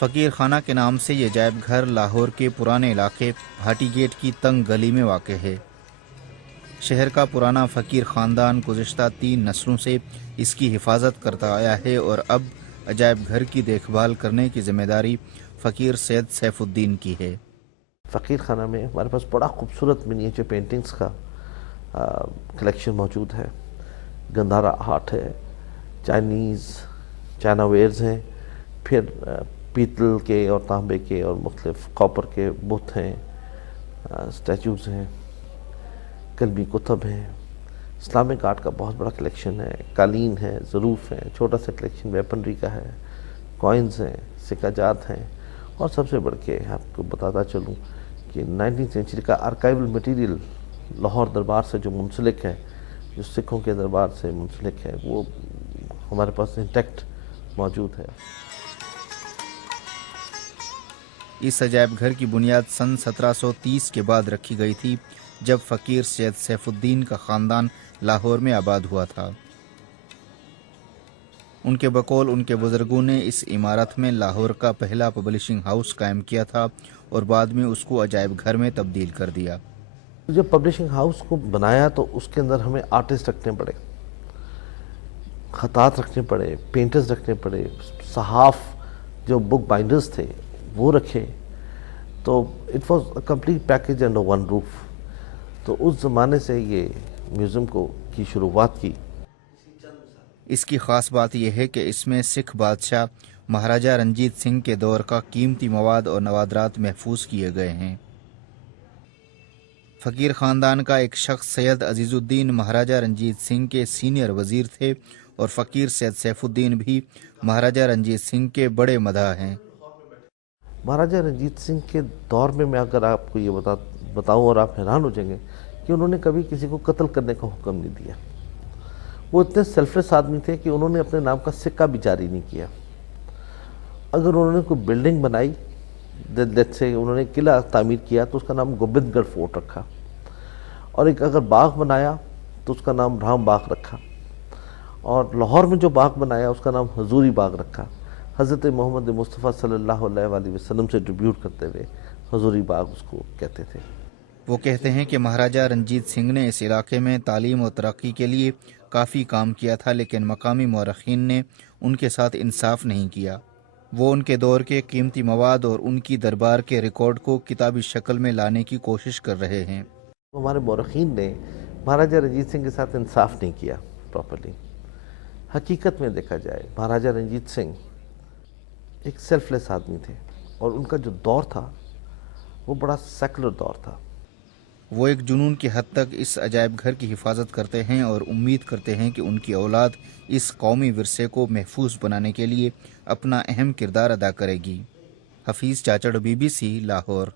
فقیر خانہ کے نام سے یہ عجائب گھر لاہور کے پرانے علاقے بھاٹی گیٹ کی تنگ گلی میں واقع ہے۔ شہر کا پرانا فقیر خاندان گزشتہ 3 نسلوں سے اس کی حفاظت کرتا آیا ہے اور اب عجائب گھر کی دیکھ بھال کرنے کی ذمہ داری فقیر سید سیف الدین کی ہے۔ فقیر خانہ میں ہمارے پاس بڑا خوبصورت منیچر پینٹنگز کا کلیکشن موجود ہے۔ گندھارا آرٹ ہے، چائنا ویئرز ہیں، پھر پیتل کے اور تانبے کے اور مختلف کاپر کے بت ہیں، اسٹیچوز ہیں، قلمی کتب ہیں۔ اسلامک آرٹ کا بہت بڑا کلیکشن ہے، قالین ہے، ظروف ہیں، چھوٹا سا کلیکشن ویپنری کا ہے، کوائنز ہیں، سکہ جات ہیں، اور سب سے بڑھ کے آپ کو بتاتا چلوں کہ 19 سینچری کا آرکائیول مٹیریل لاہور دربار سے جو منسلک ہے، جو سکھوں کے دربار سے منسلک ہے، وہ ہمارے پاس انٹیکٹ موجود ہے۔ اس عجائب گھر کی بنیاد سن 1730 کے بعد رکھی گئی تھی، جب فقیر سید سیف الدین کا خاندان لاہور میں آباد ہوا تھا۔ ان کے بقول ان کے بزرگوں نے اس عمارت میں لاہور کا پہلا پبلشنگ ہاؤس قائم کیا تھا اور بعد میں اس کو عجائب گھر میں تبدیل کر دیا۔ جب پبلشنگ ہاؤس کو بنایا تو اس کے اندر ہمیں آرٹسٹ رکھنے پڑے، خطاط رکھنے پڑے، پینٹرز رکھنے پڑے، صحاف جو بک بائنڈرز تھے وہ رکھے، تو it was a complete package under one roof. تو اس زمانے سے یہ میوزیم کی شروعات کی۔ اس کی خاص بات یہ ہے کہ اس میں سکھ بادشاہ مہاراجہ رنجیت سنگھ کے دور کا قیمتی مواد اور نوادرات محفوظ کیے گئے ہیں۔ فقیر خاندان کا ایک شخص سید عزیز الدین مہاراجہ رنجیت سنگھ کے سینئر وزیر تھے اور فقیر سید سیف الدین بھی مہاراجہ رنجیت سنگھ کے بڑے مداح ہیں۔ مہاراجہ رنجیت سنگھ کے دور میں اگر آپ کو یہ بتاؤں اور آپ حیران ہو جائیں گے کہ انہوں نے کبھی کسی کو قتل کرنے کا حکم نہیں دیا۔ وہ اتنے سیلفلیس آدمی تھے کہ انہوں نے اپنے نام کا سکہ بھی جاری نہیں کیا۔ اگر انہوں نے کوئی بلڈنگ بنائی، سے انہوں نے قلعہ تعمیر کیا تو اس کا نام گوبند گڑھ فورٹ رکھا، اور ایک اگر باغ بنایا تو اس کا نام رام باغ رکھا، اور لاہور میں جو باغ بنایا اس کا نام حضوری باغ رکھا، حضرت محمد مصطفیٰ صلی اللہ علیہ وآلہ وسلم سے ٹریبیوٹ کرتے ہوئے حضوری باغ اس کو کہتے تھے۔ وہ کہتے ہیں کہ مہاراجہ رنجیت سنگھ نے اس علاقے میں تعلیم و ترقی کے لیے کافی کام کیا تھا، لیکن مقامی مورخین نے ان کے ساتھ انصاف نہیں کیا۔ وہ ان کے دور کے قیمتی مواد اور ان کی دربار کے ریکارڈ کو کتابی شکل میں لانے کی کوشش کر رہے ہیں۔ ہمارے مورخین نے مہاراجہ رنجیت سنگھ کے ساتھ انصاف نہیں کیا پراپرلی۔ حقیقت میں دیکھا جائے مہاراجہ رنجیت سنگھ ایک سیلف لیس آدمی تھے، اور ان کا جو دور تھا وہ بڑا سیکولر دور تھا۔ وہ ایک جنون کی حد تک اس عجائب گھر کی حفاظت کرتے ہیں اور امید کرتے ہیں کہ ان کی اولاد اس قومی ورثے کو محفوظ بنانے کے لیے اپنا اہم کردار ادا کرے گی۔ حفیظ چاچڑ، BBC لاہور۔